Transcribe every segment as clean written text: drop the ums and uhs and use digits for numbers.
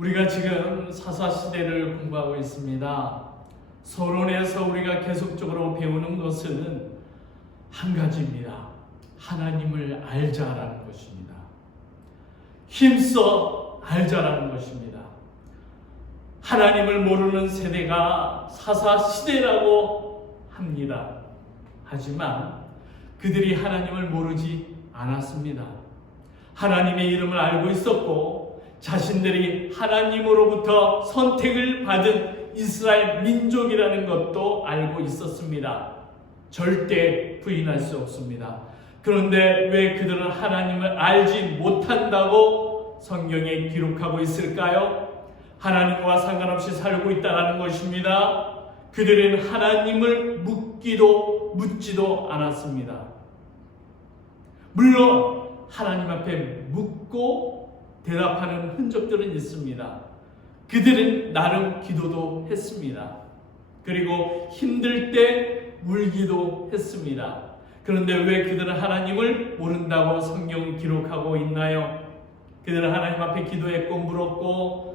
우리가 지금 사사시대를 공부하고 있습니다. 서론에서 우리가 계속적으로 배우는 것은 한 가지입니다. 하나님을 알자라는 것입니다. 힘써 알자라는 것입니다. 하나님을 모르는 세대가 사사시대라고 합니다. 하지만 그들이 하나님을 모르지 않았습니다. 하나님의 이름을 알고 있었고 자신들이 하나님으로부터 선택을 받은 이스라엘 민족이라는 것도 알고 있었습니다. 절대 부인할 수 없습니다. 그런데 왜 그들은 하나님을 알지 못한다고 성경에 기록하고 있을까요? 하나님과 상관없이 살고 있다는 것입니다. 그들은 하나님을 묻지도 않았습니다. 물론 하나님 앞에 묻고 대답하는 흔적들은 있습니다. 그들은 나름 기도도 했습니다. 그리고 힘들 때 울기도 했습니다. 그런데 왜 그들은 하나님을 모른다고 성경이 기록하고 있나요? 그들은 하나님 앞에 기도했고 물었고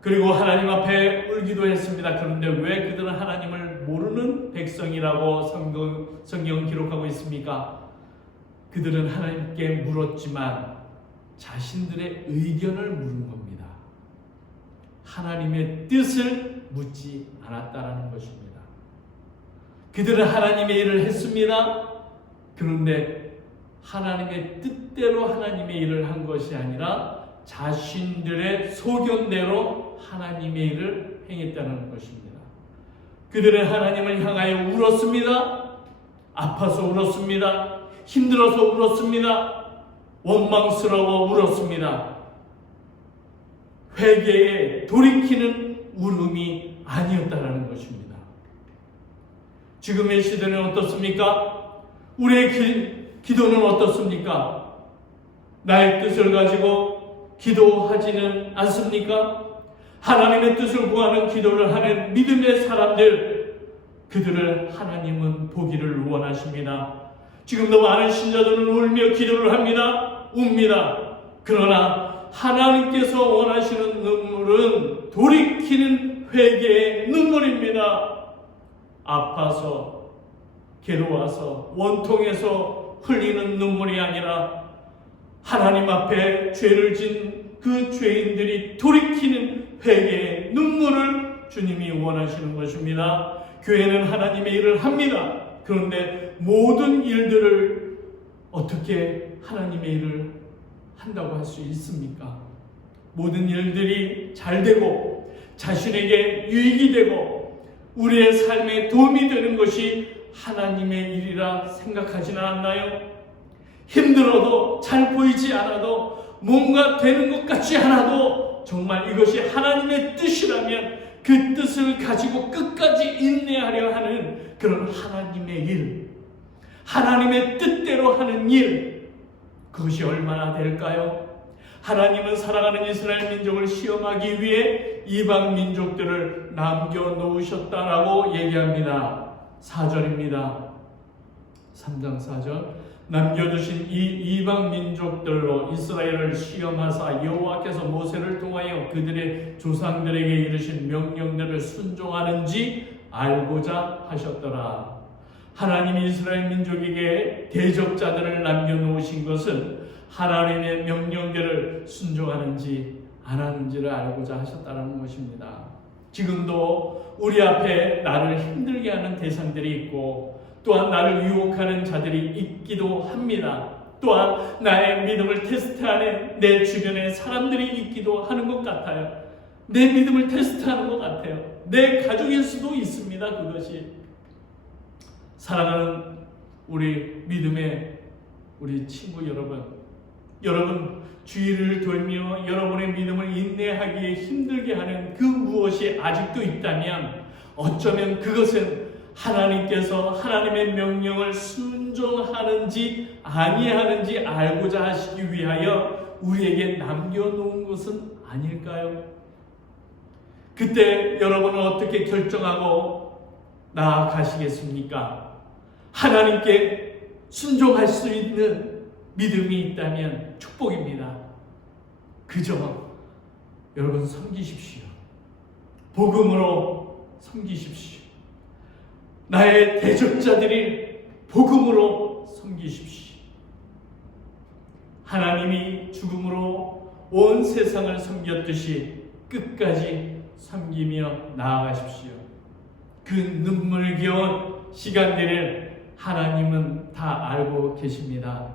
그리고 하나님 앞에 울기도 했습니다. 그런데 왜 그들은 하나님을 모르는 백성이라고 성경은 기록하고 있습니까? 그들은 하나님께 물었지만 자신들의 의견을 물은 겁니다. 하나님의 뜻을 묻지 않았다는 것입니다. 그들은 하나님의 일을 했습니다. 그런데 하나님의 뜻대로 하나님의 일을 한 것이 아니라 자신들의 소견대로 하나님의 일을 행했다는 것입니다. 그들은 하나님을 향하여 울었습니다. 아파서 울었습니다. 힘들어서 울었습니다. 원망스러워 울었습니다. 회개에 돌이키는 울음이 아니었다는 것입니다. 지금의 시대는 어떻습니까? 우리의 기도는 어떻습니까? 나의 뜻을 가지고 기도하지는 않습니까? 하나님의 뜻을 구하는 기도를 하는 믿음의 사람들, 그들을 하나님은 보기를 원하십니다. 지금도 많은 신자들은 울며 기도를 합니다. 웁니다. 그러나 하나님께서 원하시는 눈물은 돌이키는 회개의 눈물입니다. 아파서, 괴로워서, 원통해서 흘리는 눈물이 아니라 하나님 앞에 죄를 진 그 죄인들이 돌이키는 회개의 눈물을 주님이 원하시는 것입니다. 교회는 하나님의 일을 합니다. 그런데 모든 일들을 어떻게 하나님의 일을 한다고 할 수 있습니까? 모든 일들이 잘 되고 자신에게 유익이 되고 우리의 삶에 도움이 되는 것이 하나님의 일이라 생각하지는 않나요? 힘들어도 잘 보이지 않아도 뭔가 되는 것 같지 않아도 정말 이것이 하나님의 뜻이라면 그 뜻을 가지고 끝까지 인내하려 하는 그런 하나님의 일, 하나님의 뜻대로 하는 일, 그것이 얼마나 될까요? 하나님은 살아가는 이스라엘 민족을 시험하기 위해 이방 민족들을 남겨놓으셨다라고 얘기합니다. 4절입니다. 3장 4절. 남겨두신 이 이방 민족들로 이스라엘을 시험하사 여호와께서 모세를 통하여 그들의 조상들에게 이르신 명령들을 순종하는지 알고자 하셨더라. 하나님이 이스라엘 민족에게 대적자들을 남겨놓으신 것은 하나님의 명령들을 순종하는지 안 하는지를 알고자 하셨다는 것입니다. 지금도 우리 앞에 나를 힘들게 하는 대상들이 있고 또한 나를 유혹하는 자들이 있기도 합니다. 또한 나의 믿음을 테스트하는 내 주변에 사람들이 있기도 하는 것 같아요. 내 믿음을 테스트하는 것 같아요. 내 가족일 수도 있습니다. 그것이 사랑하는 우리 믿음의 우리 친구 여러분 주의를 돌며 여러분의 믿음을 인내하기에 힘들게 하는 그 무엇이 아직도 있다면 어쩌면 그것은 하나님께서 하나님의 명령을 순종하는지 아니하는지 알고자 하시기 위하여 우리에게 남겨놓은 것은 아닐까요? 그때 여러분은 어떻게 결정하고 나아가시겠습니까? 하나님께 순종할 수 있는 믿음이 있다면 축복입니다. 그저 여러분 섬기십시오. 복음으로 섬기십시오. 나의 대적자들이 복음으로 섬기십시오. 하나님이 죽음으로 온 세상을 섬겼듯이 끝까지 섬기며 나아가십시오. 그 눈물겨운 시간들을 하나님은 다 알고 계십니다.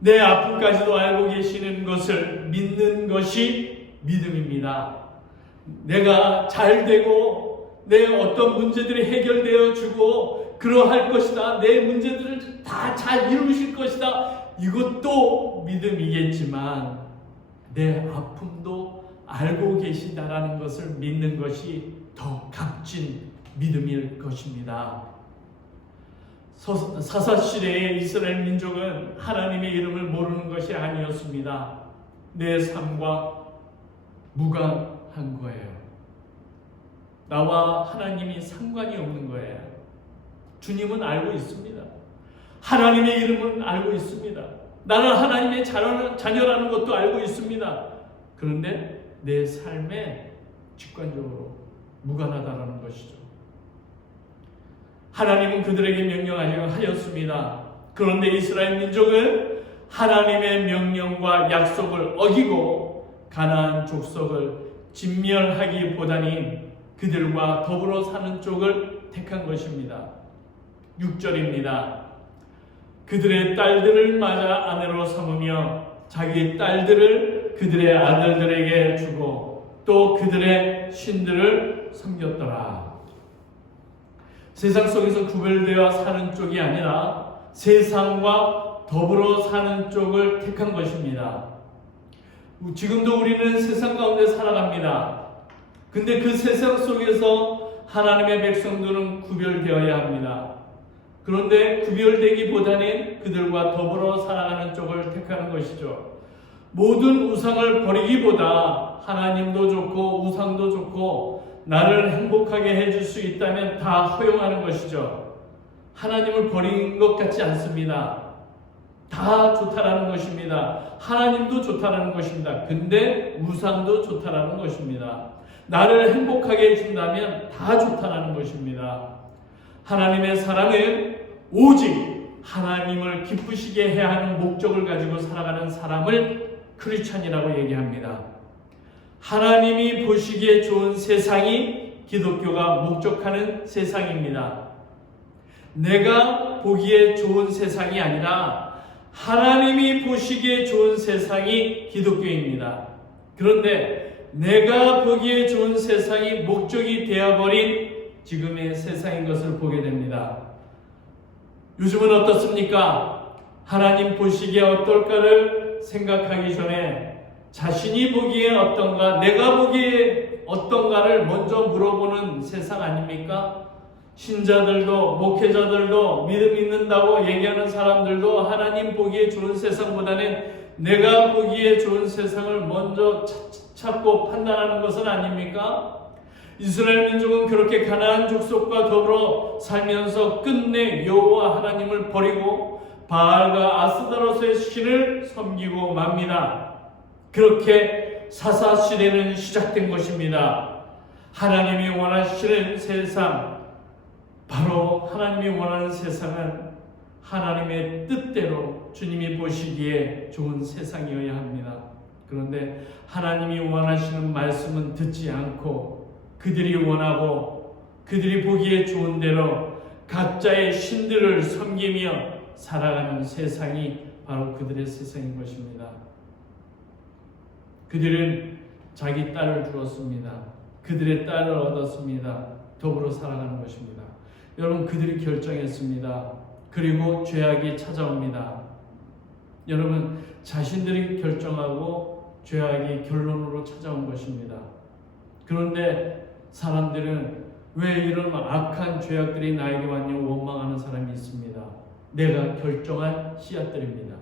내 아픔까지도 알고 계시는 것을 믿는 것이 믿음입니다. 내가 잘 되고 내 어떤 문제들이 해결되어 주고 그러할 것이다. 내 문제들을 다 잘 이루실 것이다. 이것도 믿음이겠지만 내 아픔도 알고 계시다라는 것을 믿는 것이 더 값진 믿음일 것입니다. 사사시대의 이스라엘 민족은 하나님의 이름을 모르는 것이 아니었습니다. 내 삶과 무관한 거예요. 나와 하나님이 상관이 없는 거예요. 주님은 알고 있습니다. 하나님의 이름은 알고 있습니다. 나는 하나님의 자녀라는 것도 알고 있습니다. 그런데 내 삶에 직관적으로 무관하다는 것이죠. 하나님은 그들에게 명령하였습니다. 그런데 이스라엘 민족은 하나님의 명령과 약속을 어기고 가나안 족속을 진멸하기보다는 그들과 더불어 사는 쪽을 택한 것입니다. 6절입니다. 그들의 딸들을 맞아 아내로 삼으며 자기 딸들을 그들의 아들들에게 주고 또 그들의 신들을 섬겼더라. 세상 속에서 구별되어 사는 쪽이 아니라 세상과 더불어 사는 쪽을 택한 것입니다. 지금도 우리는 세상 가운데 살아갑니다. 근데 그 세상 속에서 하나님의 백성들은 구별되어야 합니다. 그런데 구별되기보다는 그들과 더불어 살아가는 쪽을 택하는 것이죠. 모든 우상을 버리기보다 하나님도 좋고 우상도 좋고 나를 행복하게 해줄 수 있다면 다 허용하는 것이죠. 하나님을 버린 것 같지 않습니다. 다 좋다라는 것입니다. 하나님도 좋다라는 것입니다. 근데 우상도 좋다라는 것입니다. 나를 행복하게 해준다면 다 좋다라는 것입니다. 하나님의 사랑은 오직 하나님을 기쁘시게 해야 하는 목적을 가지고 살아가는 사람을 크리스찬이라고 얘기합니다. 하나님이 보시기에 좋은 세상이 기독교가 목적하는 세상입니다. 내가 보기에 좋은 세상이 아니라 하나님이 보시기에 좋은 세상이 기독교입니다. 그런데 내가 보기에 좋은 세상이 목적이 되어버린 지금의 세상인 것을 보게 됩니다. 요즘은 어떻습니까? 하나님 보시기에 어떨까를 생각하기 전에 자신이 보기에 어떤가, 내가 보기에 어떤가를 먼저 물어보는 세상 아닙니까? 신자들도 목회자들도 믿음 있는다고 얘기하는 사람들도 하나님 보기에 좋은 세상보다는 내가 보기에 좋은 세상을 먼저 찾고 판단하는 것은 아닙니까? 이스라엘 민족은 그렇게 가나안 족속과 더불어 살면서 끝내 여호와 하나님을 버리고 바알과 아스다로스의 신을 섬기고 맙니다. 그렇게 사사시대는 시작된 것입니다. 하나님이 원하시는 세상, 바로 하나님이 원하는 세상은 하나님의 뜻대로 주님이 보시기에 좋은 세상이어야 합니다. 그런데 하나님이 원하시는 말씀은 듣지 않고 그들이 원하고 그들이 보기에 좋은 대로 각자의 신들을 섬기며 살아가는 세상이 바로 그들의 세상인 것입니다. 그들은 자기 딸을 주었습니다. 그들의 딸을 얻었습니다. 더불어 살아가는 것입니다. 여러분, 그들이 결정했습니다. 그리고 죄악이 찾아옵니다. 여러분, 자신들이 결정하고 죄악이 결론으로 찾아온 것입니다. 그런데 사람들은 왜 이런 악한 죄악들이 나에게 왔냐고 원망하는 사람이 있습니다. 내가 결정한 씨앗들입니다.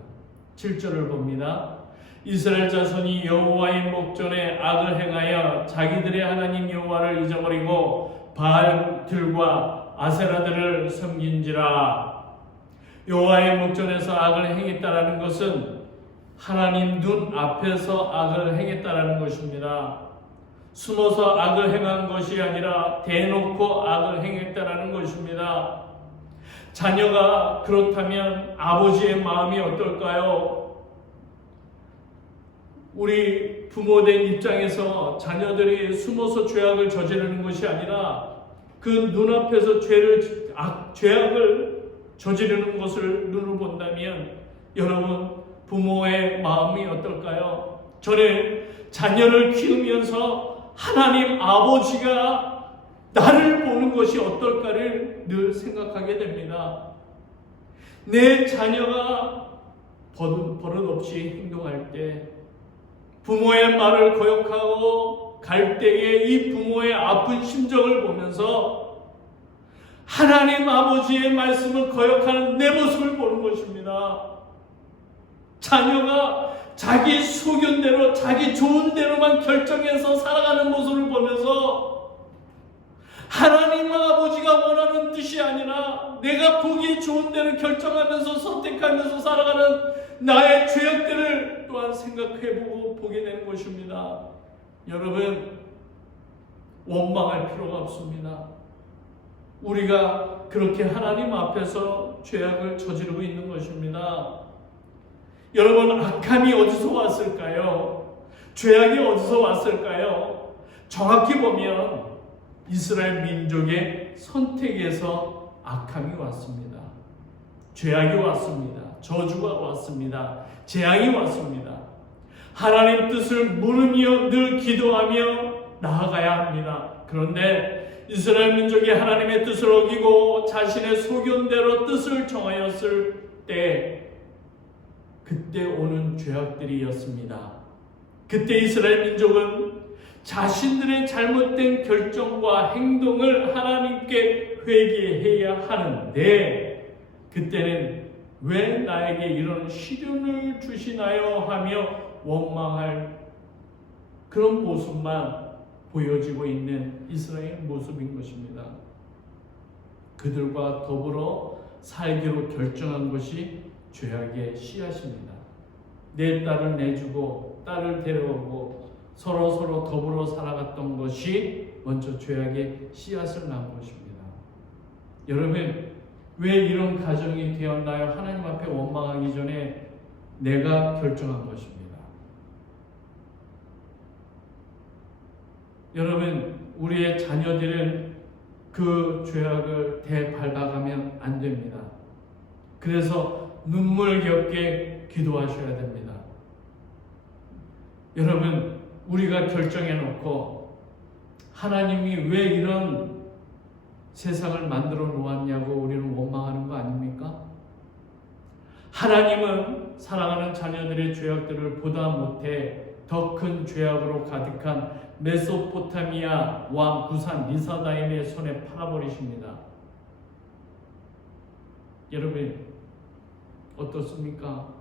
7절을 봅니다. 이스라엘 자손이 여호와의 목전에 악을 행하여 자기들의 하나님 여호와를 잊어버리고 바알들과 아세라들을 섬긴지라. 여호와의 목전에서 악을 행했다라는 것은 하나님 눈 앞에서 악을 행했다라는 것입니다. 숨어서 악을 행한 것이 아니라 대놓고 악을 행했다라는 것입니다. 자녀가 그렇다면 아버지의 마음이 어떨까요? 우리 부모된 입장에서 자녀들이 숨어서 죄악을 저지르는 것이 아니라 그 눈앞에서 죄악을 저지르는 것을 눈으로 본다면 여러분 부모의 마음이 어떨까요? 저는 자녀를 키우면서 하나님 아버지가 나를 보는 것이 어떨까를 늘 생각하게 됩니다. 내 자녀가 버릇없이 행동할 때 부모의 말을 거역하고 갈 때에 이 부모의 아픈 심정을 보면서 하나님 아버지의 말씀을 거역하는 내 모습을 보는 것입니다. 자녀가 자기 소견대로 자기 좋은 대로만 결정해서 살아가는 모습을 보면서 하나님 아버지가 원하는 뜻이 아니라 내가 보기 좋은 대로 결정하면서 선택하면서 살아가는 나의 죄악들을 또한 생각해보고 보게 되는 것입니다. 여러분 원망할 필요가 없습니다. 우리가 그렇게 하나님 앞에서 죄악을 저지르고 있는 것입니다. 여러분 악함이 어디서 왔을까요? 죄악이 어디서 왔을까요? 정확히 보면 이스라엘 민족의 선택에서 악함이 왔습니다. 죄악이 왔습니다. 저주가 왔습니다. 재앙이 왔습니다. 하나님 뜻을 물으며 늘 기도하며 나아가야 합니다. 그런데 이스라엘 민족이 하나님의 뜻을 어기고 자신의 소견대로 뜻을 정하였을 때 그때 오는 죄악들이었습니다. 그때 이스라엘 민족은 자신들의 잘못된 결정과 행동을 하나님께 회개해야 하는데 그때는 왜 나에게 이런 시련을 주시나요 하며 원망할 그런 모습만 보여지고 있는 이스라엘 모습인 것입니다. 그들과 더불어 살기로 결정한 것이 죄악의 씨앗입니다. 내 딸을 내주고 딸을 데려오고 서로 더불어 살아갔던 것이 먼저 죄악의 씨앗을 낳은 것입니다. 여러분 왜 이런 가정이 되었나요? 하나님 앞에 원망하기 전에 내가 결정한 것입니다. 여러분 우리의 자녀들은 그 죄악을 되밟아가면 안 됩니다. 그래서 눈물겹게 기도하셔야 됩니다. 여러분 우리가 결정해놓고 하나님이 왜 이런 세상을 만들어 놓았냐고 우리는 원망하는 거 아닙니까? 하나님은 사랑하는 자녀들의 죄악들을 보다 못해 더 큰 죄악으로 가득한 메소포타미아 왕 구산 리사다임의 손에 팔아버리십니다. 여러분 어떻습니까?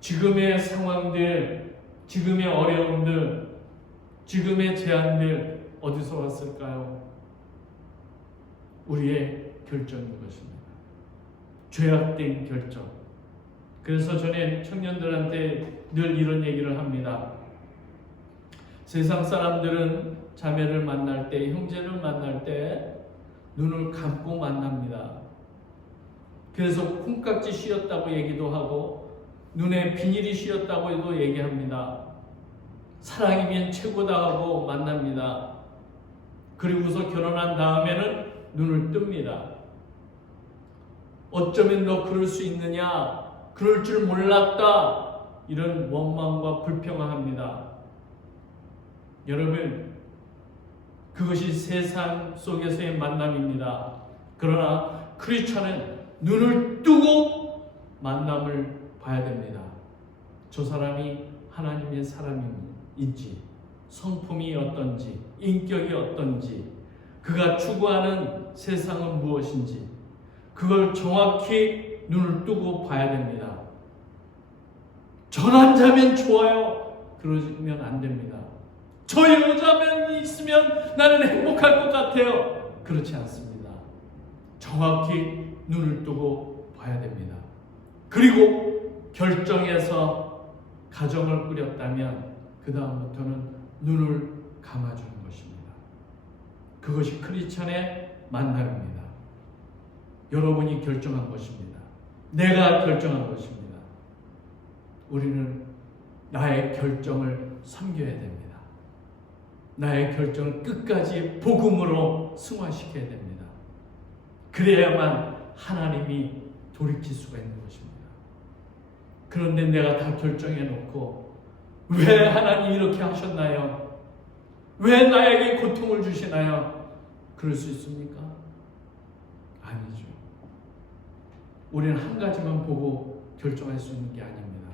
지금의 상황들, 지금의 어려움들, 지금의 제한들 어디서 왔을까요? 우리의 결정인 것입니다. 죄악된 결정. 그래서 저는 청년들한테 늘 이런 얘기를 합니다. 세상 사람들은 자매를 만날 때, 형제를 만날 때 눈을 감고 만납니다. 그래서 콩깍지 씌었다고 얘기도 하고 눈에 비닐이 씌었다고도 얘기합니다. 사랑이면 최고다 하고 만납니다. 그리고서 결혼한 다음에는 눈을 뜹니다. 어쩌면 너 그럴 수 있느냐? 그럴 줄 몰랐다. 이런 원망과 불평합니다. 여러분, 그것이 세상 속에서의 만남입니다. 그러나 크리스천은 눈을 뜨고 만남을 봐야 됩니다. 저 사람이 하나님의 사람인지, 성품이 어떤지, 인격이 어떤지, 그가 추구하는 세상은 무엇인지 그걸 정확히 눈을 뜨고 봐야 됩니다. 저 남자면 좋아요. 그러면 안 됩니다. 저 여자면 있으면 나는 행복할 것 같아요. 그렇지 않습니다. 정확히 눈을 뜨고 봐야 됩니다. 그리고 결정해서 가정을 꾸렸다면 그 다음부터는 눈을 감아주는 것입니다. 그것이 크리스천의 만남입니다. 여러분이 결정한 것입니다. 내가 결정한 것입니다. 우리는 나의 결정을 섬겨야 됩니다. 나의 결정을 끝까지 복음으로 승화시켜야 됩니다. 그래야만 하나님이 돌이킬 수가 있는 것입니다. 그런데 내가 다 결정해 놓고 왜 하나님 이렇게 하셨나요? 왜 나에게 고통을 주시나요? 그럴 수 있습니까? 아니죠. 우리는 한 가지만 보고 결정할 수 있는 게 아닙니다.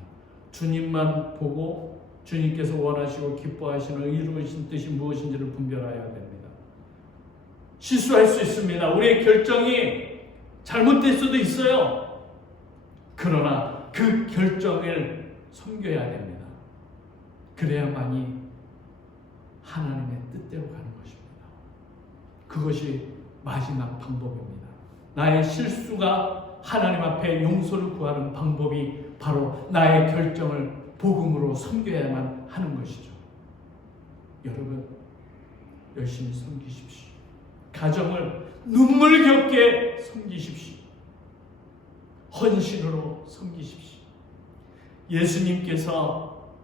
주님만 보고 주님께서 원하시고 기뻐하시는 이루어진 뜻이 무엇인지를 분별해야 됩니다. 실수할 수 있습니다. 우리의 결정이 잘못될 수도 있어요. 그러나 그 결정을 섬겨야 됩니다. 그래야만이 하나님의 뜻대로 가는 것입니다. 그것이 마지막 방법입니다. 나의 실수가 하나님 앞에 용서를 구하는 방법이 바로 나의 결정을 복음으로 섬겨야만 하는 것이죠. 여러분, 열심히 섬기십시오. 가정을 눈물겹게 섬기십시오. 헌신으로 섬기십시오. 예수님께서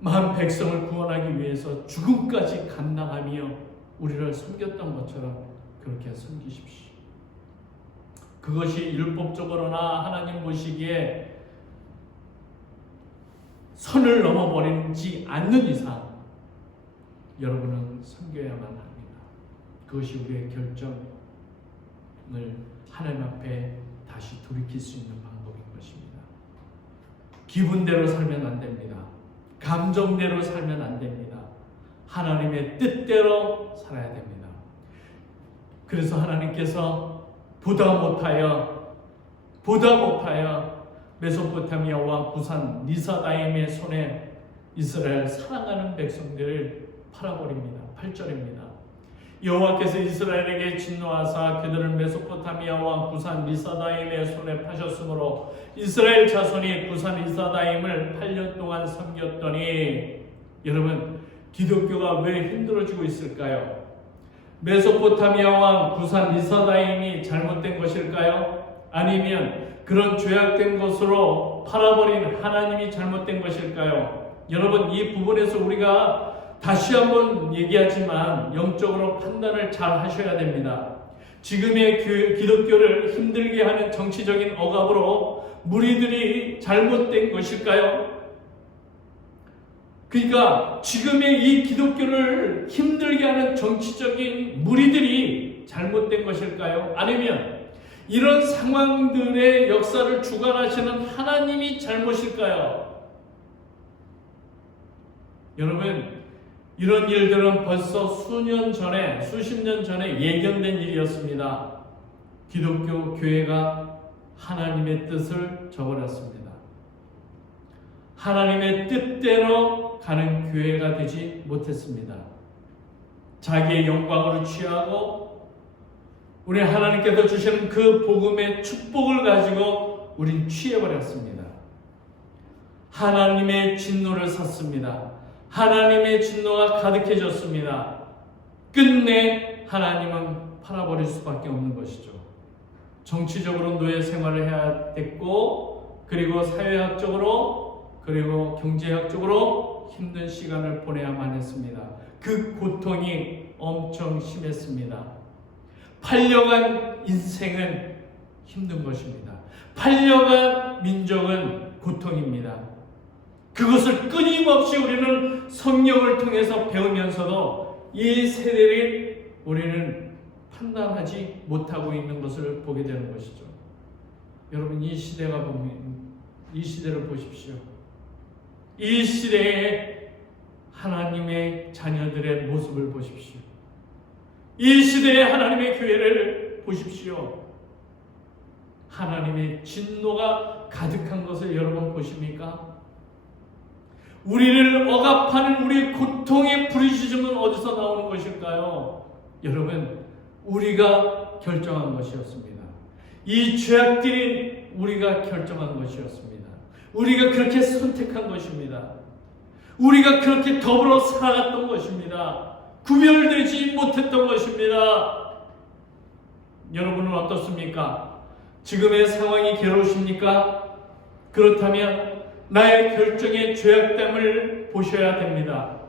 만 백성을 구원하기 위해서 죽음까지 감당하며 우리를 섬겼던 것처럼 그렇게 섬기십시오. 그것이 율법적으로나 하나님 보시기에 선을 넘어버리지 않는 이상 여러분은 섬겨야만 합니다. 그것이 우리의 결정을 하나님 앞에 다시 돌이킬 수 있는 방법인 것입니다. 기분대로 살면 안 됩니다. 감정대로 살면 안 됩니다. 하나님의 뜻대로 살아야 됩니다. 그래서 하나님께서 보다 못하여 메소포타미아 왕 구산 리사다임의 손에 이스라엘 사랑하는 백성들을 팔아버립니다. 8절입니다. 여호와께서 이스라엘에게 진노하사 그들을 메소포타미아 왕 구산 리사다임의 손에 파셨으므로 이스라엘 자손이 구산 리사다임을 8년 동안 섬겼더니, 여러분, 기독교가 왜 힘들어지고 있을까요? 메소포타미아 왕 구산 리사다임이 잘못된 것일까요? 아니면 그런 죄악된 것으로 팔아버린 하나님이 잘못된 것일까요? 여러분, 이 부분에서 우리가 다시 한번 얘기하지만 영적으로 판단을 잘 하셔야 됩니다. 지금의 기독교를 힘들게 하는 정치적인 억압으로 무리들이 잘못된 것일까요? 그러니까 지금의 이 기독교를 힘들게 하는 정치적인 무리들이 잘못된 것일까요? 아니면 이런 상황들의 역사를 주관하시는 하나님이 잘못일까요? 여러분, 이런 일들은 벌써 수십 년 전에 예견된 일이었습니다. 기독교 교회가 하나님의 뜻을 저버렸습니다. 하나님의 뜻대로 가는 교회가 되지 못했습니다. 자기의 영광으로 취하고 우리 하나님께서 주시는 그 복음의 축복을 가지고 우린 취해버렸습니다. 하나님의 진노를 샀습니다. 하나님의 진노가 가득해졌습니다. 끝내 하나님은 팔아버릴 수밖에 없는 것이죠. 정치적으로 노예 생활을 해야 됐고, 그리고 사회학적으로, 그리고 경제학적으로 힘든 시간을 보내야만 했습니다. 그 고통이 엄청 심했습니다. 팔려간 인생은 힘든 것입니다. 팔려간 민족은 고통입니다. 그것을 끊임없이 우리는 성경을 통해서 배우면서도 이 세대를 우리는 판단하지 못하고 있는 것을 보게 되는 것이죠. 여러분, 이 시대를 보십시오. 이 시대에 하나님의 자녀들의 모습을 보십시오. 이 시대에 하나님의 교회를 보십시오. 하나님의 진노가 가득한 것을 여러분 보십니까? 우리를 억압하는 우리의 고통의 부르짖음은 어디서 나오는 것일까요? 여러분, 우리가 결정한 것이었습니다. 이 죄악들이 우리가 결정한 것이었습니다. 우리가 그렇게 선택한 것입니다. 우리가 그렇게 더불어 살아갔던 것입니다. 구별되지 못했던 것입니다. 여러분은 어떻습니까? 지금의 상황이 괴로우십니까? 그렇다면 나의 결정의 죄악됨을 보셔야 됩니다.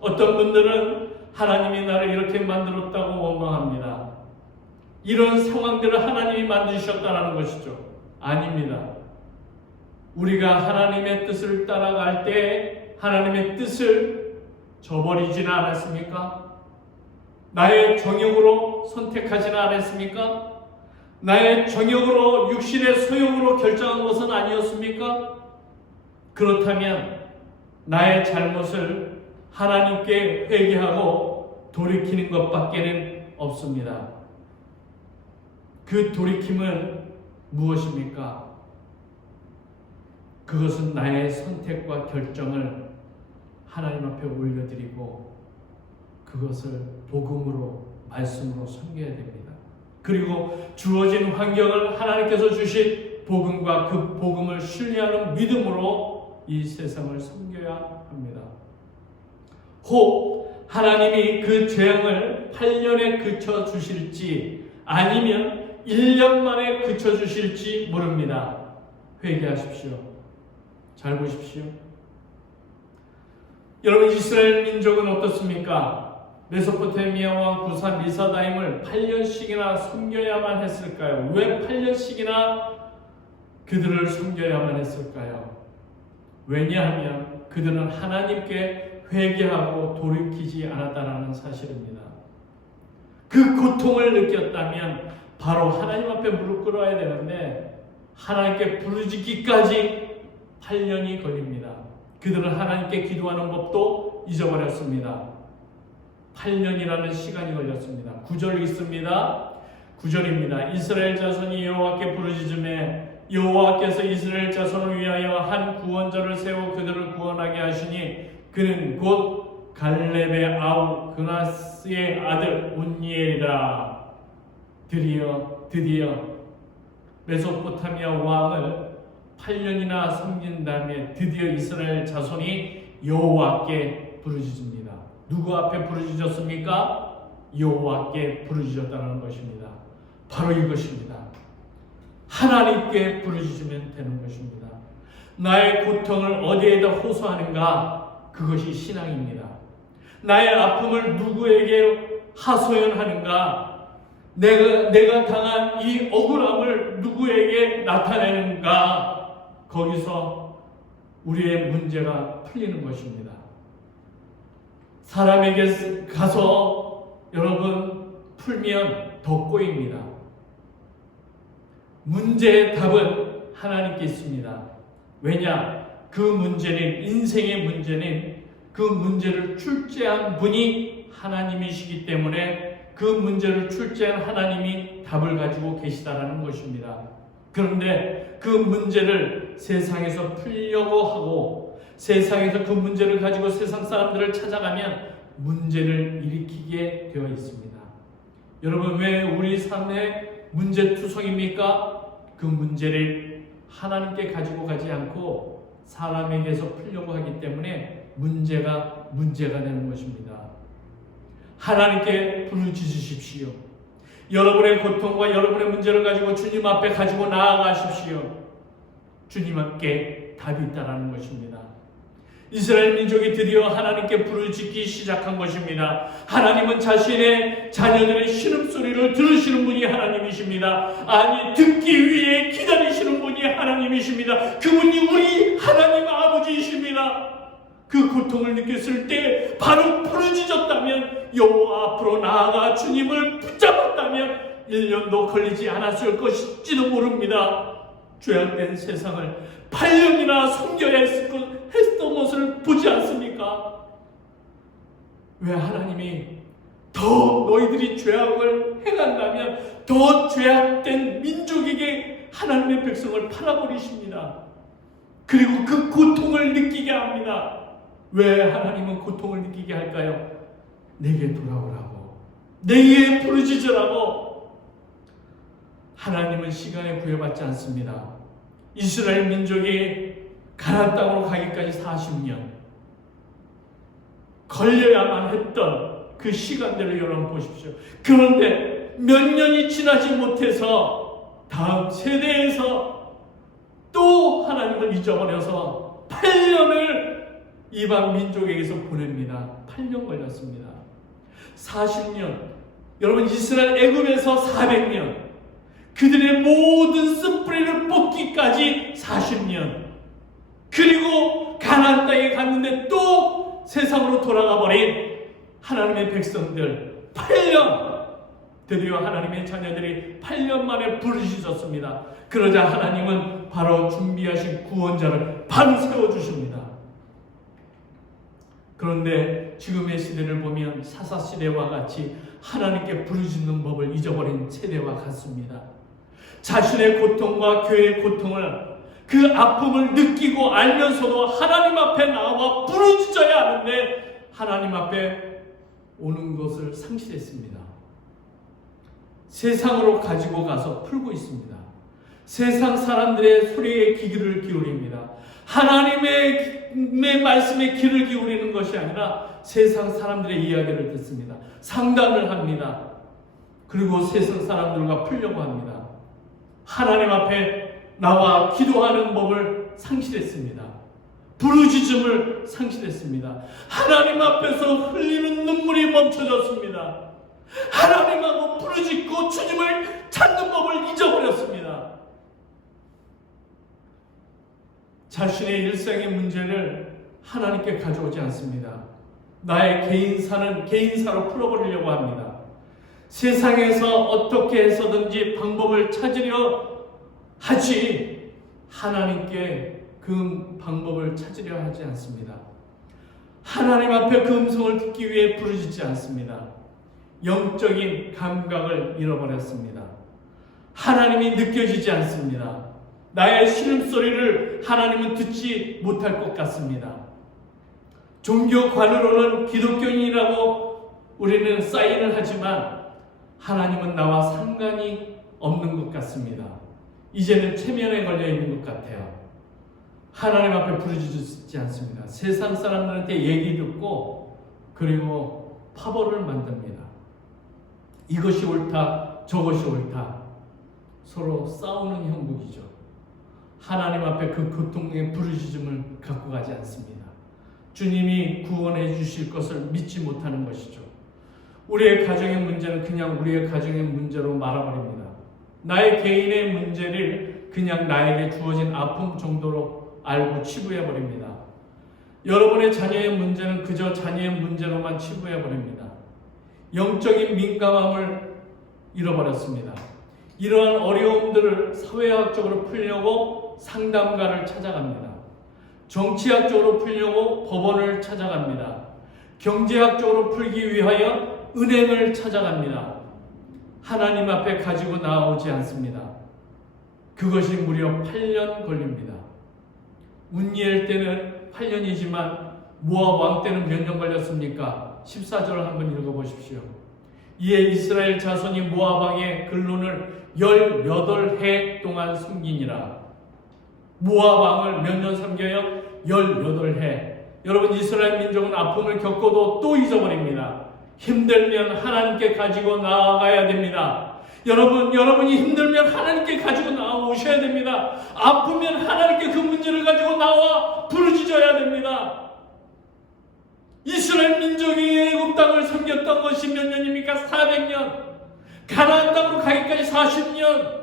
어떤 분들은 하나님이 나를 이렇게 만들었다고 원망합니다. 이런 상황들을 하나님이 만드셨다는 것이죠. 아닙니다. 우리가 하나님의 뜻을 따라갈 때 하나님의 뜻을 저버리지는 않았습니까? 나의 정욕으로 선택하지는 않았습니까? 나의 정욕으로 육신의 소욕으로 결정한 것은 아니었습니까? 그렇다면 나의 잘못을 하나님께 회개하고 돌이키는 것밖에는 없습니다. 그 돌이킴은 무엇입니까? 그것은 나의 선택과 결정을 하나님 앞에 올려드리고 그것을 복음으로, 말씀으로 섬겨야 됩니다. 그리고 주어진 환경을 하나님께서 주신 복음과 그 복음을 신뢰하는 믿음으로 이 세상을 섬겨야 합니다. 혹 하나님이 그 재앙을 8년에 그쳐 주실지 아니면 1년 만에 그쳐 주실지 모릅니다. 회개하십시오. 잘 보십시오. 여러분, 이스라엘 민족은 어떻습니까? 메소포타미아 왕 구사 미사다임을 8년씩이나 섬겨야만 했을까요? 왜 8년씩이나 그들을 섬겨야만 했을까요? 왜냐하면 그들은 하나님께 회개하고 돌이키지 않았다는 사실입니다. 그 고통을 느꼈다면 바로 하나님 앞에 무릎 꿇어야 되는데 하나님께 부르짖기까지 8년이 걸립니다. 그들은 하나님께 기도하는 법도 잊어버렸습니다. 8년이라는 시간이 걸렸습니다. 9절 있습니다. 9절입니다. 이스라엘 자손이 여호와께 부르짖음에 여호와께서 이스라엘 자손을 위하여 한 구원자를 세워 그들을 구원하게 하시니 그는 곧 갈렙의 아우 그나스의 아들 온니엘이라. 드디어 메소포타미아 왕을 8년이나 섬긴 다음에 드디어 이스라엘 자손이 여호와께 부르짖습니다. 누구 앞에 부르짖었습니까? 여호와께 부르짖었다는 것입니다. 바로 이것입니다. 하나님께 부르짖으면 되는 것입니다. 나의 고통을 어디에다 호소하는가? 그것이 신앙입니다. 나의 아픔을 누구에게 하소연하는가? 내가 당한 이 억울함을 누구에게 나타내는가? 거기서 우리의 문제가 풀리는 것입니다. 사람에게 가서 여러분 풀면 더 꼬입니다. 문제의 답은 하나님께 있습니다. 왜냐? 그 문제는, 인생의 문제는 그 문제를 출제한 분이 하나님이시기 때문에 그 문제를 출제한 하나님이 답을 가지고 계시다라는 것입니다. 그런데 그 문제를 세상에서 풀려고 하고 세상에서 그 문제를 가지고 세상 사람들을 찾아가면 문제를 일으키게 되어 있습니다. 여러분, 왜 우리 삶의 문제투성입니까? 그 문제를 하나님께 가지고 가지 않고 사람에게서 풀려고 하기 때문에 문제가 되는 것입니다. 하나님께 부르짖으십시오. 여러분의 고통과 여러분의 문제를 가지고 주님 앞에 가지고 나아가십시오. 주님께 답이 있다는 것입니다. 이스라엘 민족이 드디어 하나님께 부르짖기 시작한 것입니다. 하나님은 자신의 자녀들의 신음소리를 들으시는 분이 하나님이십니다. 아니, 듣기 위해 기다리시는 분이 하나님이십니다. 그분이 우리 하나님 아버지이십니다. 그 고통을 느꼈을 때 바로 부르짖었다면, 여호와 앞으로 나아가 주님을 붙잡았다면 1년도 걸리지 않았을 것일지도 모릅니다. 죄악된 세상을 8년이나 섬겨야 했던 것을 보지 않습니까? 왜 하나님이 더 너희들이 죄악을 행한다면 더 죄악된 민족에게 하나님의 백성을 팔아버리십니다. 그리고 그 고통을 느끼게 합니다. 왜 하나님은 고통을 느끼게 할까요? 내게 돌아오라고, 내게 부르짖으라고. 하나님은 시간에 구애받지 않습니다. 이스라엘 민족이 가나안 땅으로 가기까지 40년 걸려야만 했던 그 시간들을 여러분 보십시오. 그런데 몇 년이 지나지 못해서 다음 세대에서 또 하나님을 잊어버려서 8년을 이방 민족에게서 보냅니다. 8년 걸렸습니다. 40년. 여러분 이스라엘 애굽에서 400년. 그들의 모든 쓴뿌리를 뽑기까지 40년. 그리고 가나안 땅에 갔는데 또 세상으로 돌아가 버린 하나님의 백성들 8년. 드디어 하나님의 자녀들이 8년 만에 부르짖었습니다. 그러자 하나님은 바로 준비하신 구원자를 바로 세워주십니다. 그런데 지금의 시대를 보면 사사시대와 같이 하나님께 부르짖는 법을 잊어버린 세대와 같습니다. 자신의 고통과 교회의 고통을 그 아픔을 느끼고 알면서도 하나님 앞에 나와 부르짖어야 하는데 하나님 앞에 오는 것을 상실했습니다. 세상으로 가지고 가서 풀고 있습니다. 세상 사람들의 소리에 귀를 기울입니다. 하나님의 말씀에 귀를 기울이는 것이 아니라 세상 사람들의 이야기를 듣습니다. 상담을 합니다. 그리고 세상 사람들과 풀려고 합니다. 하나님 앞에 나와 기도하는 법을 상실했습니다. 부르짖음을 상실했습니다. 하나님 앞에서 흘리는 눈물이 멈춰졌습니다. 하나님하고 부르짖고 주님을 찾는 법을 잊어버렸습니다. 자신의 일상의 문제를 하나님께 가져오지 않습니다. 나의 개인사는 개인사로 풀어버리려고 합니다. 세상에서 어떻게 해서든지 방법을 찾으려 하지 하나님께 그 방법을 찾으려 하지 않습니다. 하나님 앞에 그 음성을 듣기 위해 부르짖지 않습니다. 영적인 감각을 잃어버렸습니다. 하나님이 느껴지지 않습니다. 나의 신음소리를 하나님은 듣지 못할 것 같습니다. 종교관으로는 기독교인이라고 우리는 사인을 하지만 하나님은 나와 상관이 없는 것 같습니다. 이제는 체면에 걸려 있는 것 같아요. 하나님 앞에 부르짖지 않습니다. 세상 사람들한테 얘기 듣고 그리고 파벌을 만듭니다. 이것이 옳다, 저것이 옳다. 서로 싸우는 형국이죠. 하나님 앞에 그 고통의 부르짖음을 갖고 가지 않습니다. 주님이 구원해 주실 것을 믿지 못하는 것이죠. 우리의 가정의 문제는 그냥 우리의 가정의 문제로 말아버립니다. 나의 개인의 문제를 그냥 나에게 주어진 아픔 정도로 알고 치부해버립니다. 여러분의 자녀의 문제는 그저 자녀의 문제로만 치부해버립니다. 영적인 민감함을 잃어버렸습니다. 이러한 어려움들을 사회학적으로 풀려고 상담가를 찾아갑니다. 정치학적으로 풀려고 법원을 찾아갑니다. 경제학적으로 풀기 위하여 은행을 찾아갑니다. 하나님 앞에 가지고 나오지 않습니다. 그것이 무려 8년 걸립니다. 운니엘 때는 8년이지만 모압 왕 때는 몇 년 걸렸습니까? 14절을 한번 읽어보십시오. 이에 이스라엘 자손이 모압 왕의 근론을 18해 동안 섬기니라. 모압 왕을 몇 년 섬겨요? 18해. 여러분 이스라엘 민족은 아픔을 겪어도 또 잊어버립니다. 힘들면 하나님께 가지고 나아가야 됩니다. 여러분이 힘들면 하나님께 가지고 나오셔야 됩니다. 아프면 하나님께 그 문제를 가지고 나와 부르짖어야 됩니다. 이스라엘 민족이 애굽 땅을 섬겼던 것이 몇 년입니까? 400년. 가나안 땅으로 가기까지 40년.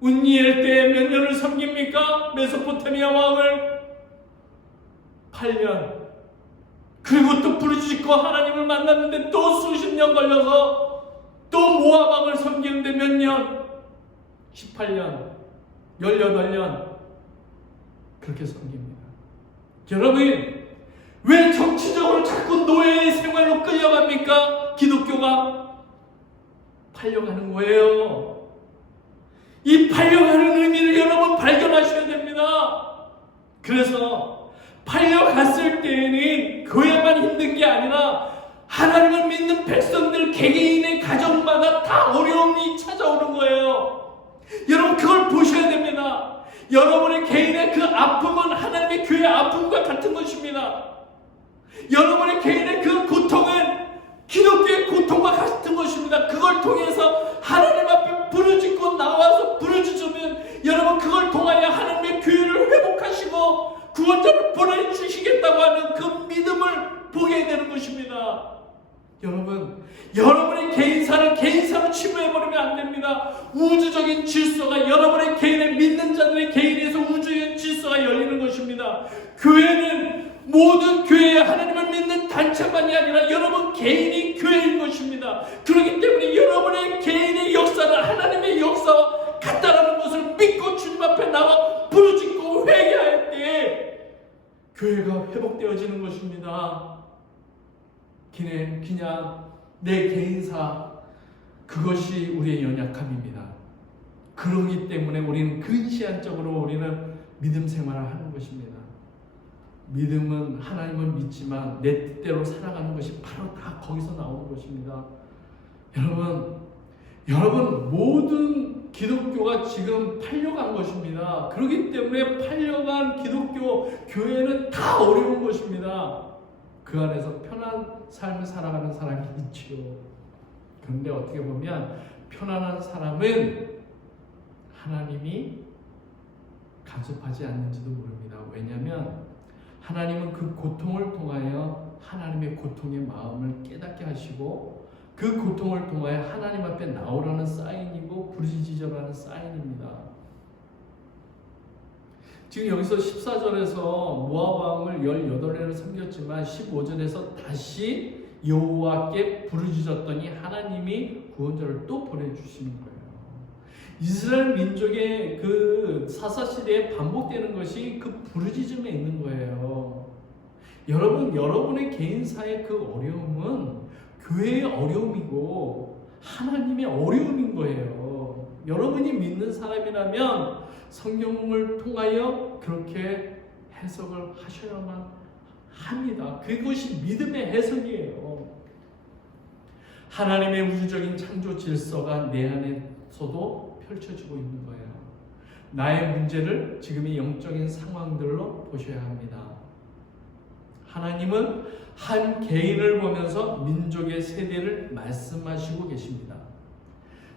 운니엘 때 몇 년을 섬깁니까? 메소포타미아 왕을 8년. 그리고 또 부르짖고 하나님을 만났는데 또 수십 년 걸려서 또 모압 왕을 섬기는데 몇 년? 18년, 18년 그렇게 섬깁니다. 여러분 왜 정치적으로 자꾸 노예의 생활로 끌려갑니까? 기독교가 팔려가는 거예요. 이 팔려가는 의미를 여러분 발견하셔야 됩니다. 그래서 팔려갔을 때에는 교회만 힘든 게 아니라 하나님을 믿는 백성들 개개인의 가정마다 다 어려움이 찾아오는 거예요. 여러분 그걸 보셔야 됩니다. 여러분의 개인의 그 아픔은 하나님의 교회의 아픔과 같은 것입니다. 여러분의 개인의 그 고통은 기독교의 고통과 같은 것입니다. 그걸 통해서 하나님 앞에 부르짖고 나와서 부르짖으면 여러분 그걸 통하여 하나님의 교회를 회복하시고 구원자를 보내주시겠다고 하는 그 믿음을 보게 되는 것입니다. 여러분, 여러분의 개인사를 개인사로 치부해버리면 안 됩니다. 우주적인 질서가 여러분의 개인의 믿는 자들의 개인에서 우주적인 질서가 열리는 것입니다. 교회는 모든 교회에 하나님을 믿는 단체만이 아니라 여러분 개인이 교회인 것입니다. 그렇기 때문에 여러분의 개인의 역사는 하나님의 역사와 같다라는 것을 믿고 주님 앞에 나와 부르짖고 회개할 때에 교회가 회복되어지는 것입니다. 그냥 내 개인사 그것이 우리의 연약함입니다. 그러기 때문에 우리는 근시안적으로 우리는 믿음 생활을 하는 것입니다. 믿음은 하나님을 믿지만 내 뜻대로 살아가는 것이 바로 다 거기서 나오는 것입니다. 여러분 모든 기독교가 지금 팔려간 것입니다. 그렇기 때문에 팔려간 기독교 교회는 다 어려운 것입니다. 그 안에서 편한 삶을 살아가는 사람이 있지요. 그런데 어떻게 보면 편안한 사람은 하나님이 간섭하지 않는지도 모릅니다. 왜냐하면 하나님은 그 고통을 통하여 하나님의 고통의 마음을 깨닫게 하시고 그 고통을 통하여 하나님 앞에 나오라는 사인이고 부르짖으라는 사인입니다. 지금 여기서 14절에서 모압 왕을 18년을 섬겼지만 15절에서 다시 여호와께 부르짖었더니 하나님이 구원자를 또 보내주시는 거예요. 이스라엘 민족의 그 사사시대에 반복되는 것이 그 부르짖음에 있는 거예요. 여러분의 개인사의 그 어려움은 교회의 어려움이고 하나님의 어려움인 거예요. 여러분이 믿는 사람이라면 성경을 통하여 그렇게 해석을 하셔야만 합니다. 그것이 믿음의 해석이에요. 하나님의 우주적인 창조 질서가 내 안에서도 펼쳐지고 있는 거예요. 나의 문제를 지금의 영적인 상황들로 보셔야 합니다. 하나님은 한 개인을 보면서 민족의 세대를 말씀하시고 계십니다.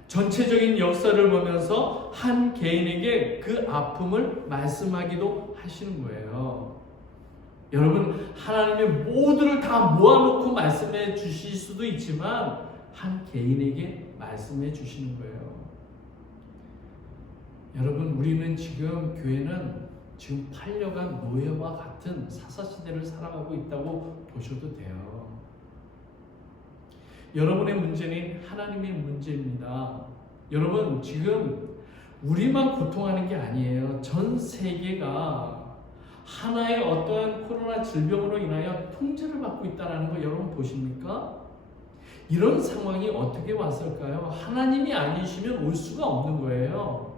전체적인 역사를 보면서 한 개인에게 그 아픔을 말씀하기도 하시는 거예요. 여러분, 하나님의 모두를 다 모아놓고 말씀해 주실 수도 있지만 한 개인에게 말씀해 주시는 거예요. 여러분, 우리는 지금 교회는 지금 팔려간 노예와 같은 사사시대를 살아가고 있다고 보셔도 돼요. 여러분의 문제는 하나님의 문제입니다. 여러분, 지금 우리만 고통하는 게 아니에요. 전 세계가 하나의 어떠한 코로나 질병으로 인하여 통제를 받고 있다는 거 여러분 보십니까? 이런 상황이 어떻게 왔을까요? 하나님이 아니시면 올 수가 없는 거예요.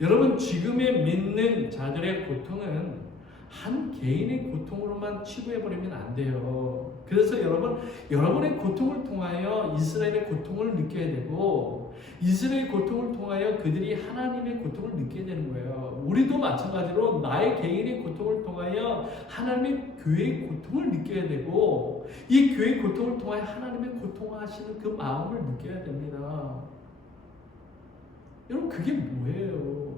여러분, 지금의 믿는 자들의 고통은 한 개인의 고통으로만 치부해버리면 안 돼요. 그래서 여러분의 고통을 통하여 이스라엘의 고통을 느껴야 되고 이스라엘의 고통을 통하여 그들이 하나님의 고통을 느끼게 되는 거예요. 우리도 마찬가지로 나의 개인의 고통을 통하여 하나님의 교회의 고통을 느껴야 되고 이 교회의 고통을 통하여 하나님의 고통하시는 그 마음을 느껴야 됩니다. 여러분, 그게 뭐예요?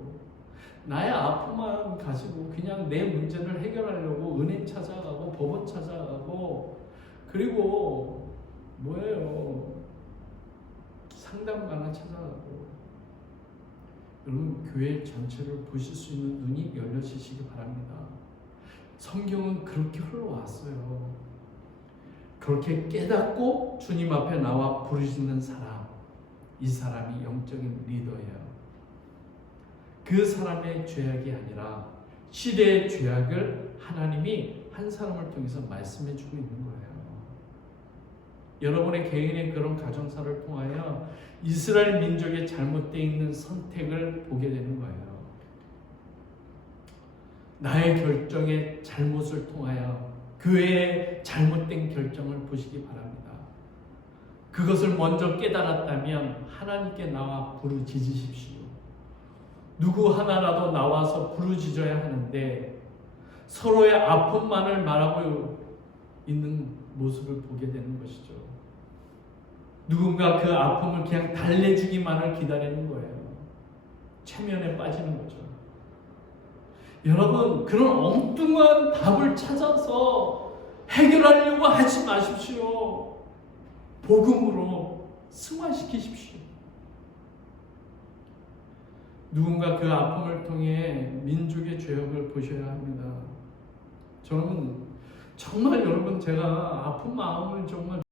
나의 아픔만 가지고 그냥 내 문제를 해결하려고 은행 찾아가고 법원 찾아가고 그리고 뭐예요? 상담가나 찾아가고. 여러분, 교회 전체를 보실 수 있는 눈이 열려지시기 바랍니다. 성경은 그렇게 흘러왔어요. 그렇게 깨닫고 주님 앞에 나와 부르짖는 사람, 이 사람이 영적인 리더예요. 그 사람의 죄악이 아니라 시대의 죄악을 하나님이 한 사람을 통해서 말씀해 주고 있는 거예요. 여러분의 개인의 그런 가정사를 통하여 이스라엘 민족의 잘못되어 있는 선택을 보게 되는 거예요. 나의 결정의 잘못을 통하여 그의 잘못된 결정을 보시기 바랍니다. 그것을 먼저 깨달았다면 하나님께 나와 부르짖으십시오. 누구 하나라도 나와서 부르짖어야 하는데 서로의 아픔만을 말하고 있는 모습을 보게 되는 것이죠. 누군가 그 아픔을 그냥 달래주기만을 기다리는 거예요. 체면에 빠지는 거죠. 여러분, 그런 엉뚱한 답을 찾아서 해결하려고 하지 마십시오. 복음으로 승화시키십시오. 누군가 그 아픔을 통해 민족의 죄악을 보셔야 합니다. 저는 정말 여러분, 제가 아픈 마음을 정말